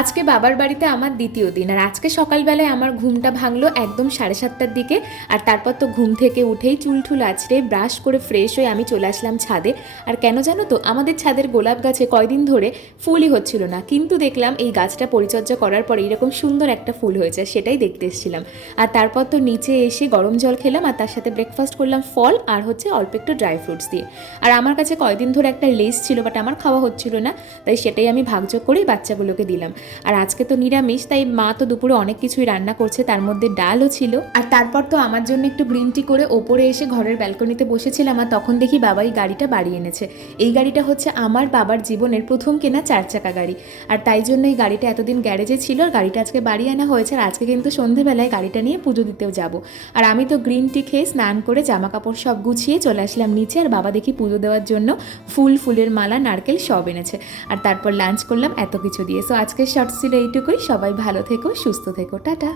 আজকে বাবার বাড়িতে আমার দ্বিতীয় দিন, আর আজকে সকালবেলায় আমার ঘুমটা ভাঙলো একদম 7:30টার দিকে। আর তারপর তো ঘুম থেকে উঠেই চুলঠুল আঁচড়ে ব্রাশ করে ফ্রেশ হয়ে আমি চলে আসলাম ছাদে। আর কেন জানো তো, আমাদের ছাদের গোলাপ গাছে কয়দিন ধরে ফুলই হচ্ছিল না, কিন্তু দেখলাম এই গাছটা পরিচর্যা করার পরে এরকম সুন্দর একটা ফুল হয়েছে, সেটাই দেখতে এসেছিলাম। আর তারপর তো নিচে এসে গরম জল খেলাম, আর তার সাথে ব্রেকফাস্ট করলাম ফল আর হচ্ছে অল্প একটু ড্রাই ফ্রুটস দিয়ে। আর আমার কাছে কয়দিন ধরে একটা লেস ছিল, বাট আমার খাওয়া হচ্ছিল না, তাই সেটাই আমি ভাগযোগ করেই বাচ্চাগুলোকে দিলাম। আর আজকে তো নিরামিষ, তাই মা তো দুপুরে অনেক কিছুই রান্না করছে, তার মধ্যে ডালও ছিল। আর তারপর তো আমার জন্য একটু গ্রিন টি করে ওপরে এসে ঘরের ব্যালকনিতে বসেছিলাম, আর তখন দেখি বাবা এই গাড়িটা বাড়ি এনেছে। এই গাড়িটা হচ্ছে আমার বাবার জীবনের প্রথম কেনা 4 চাকা গাড়ি। আর তাই জন্য এই গাড়িটা এতদিন গ্যারেজে ছিল, আর গাড়িটা আজকে বাড়ি আনা হয়েছে। আর আজকে কিন্তু সন্ধেবেলায় গাড়িটা নিয়ে পুজো দিতেও যাব। আর আমি তো গ্রিন টি খেয়ে স্নান করে জামা কাপড় সব গুছিয়ে চলে আসলাম নিচে। আর বাবা দেখি পুজো দেওয়ার জন্য ফুলের মালা, নারকেল সব এনেছে। আর তারপর লাঞ্চ করলাম এত কিছু দিয়ে। সো আজকের শর্টস ছিল এইটুকুই। সবাই ভালো থেকো, সুস্থ থেকো, টাটা।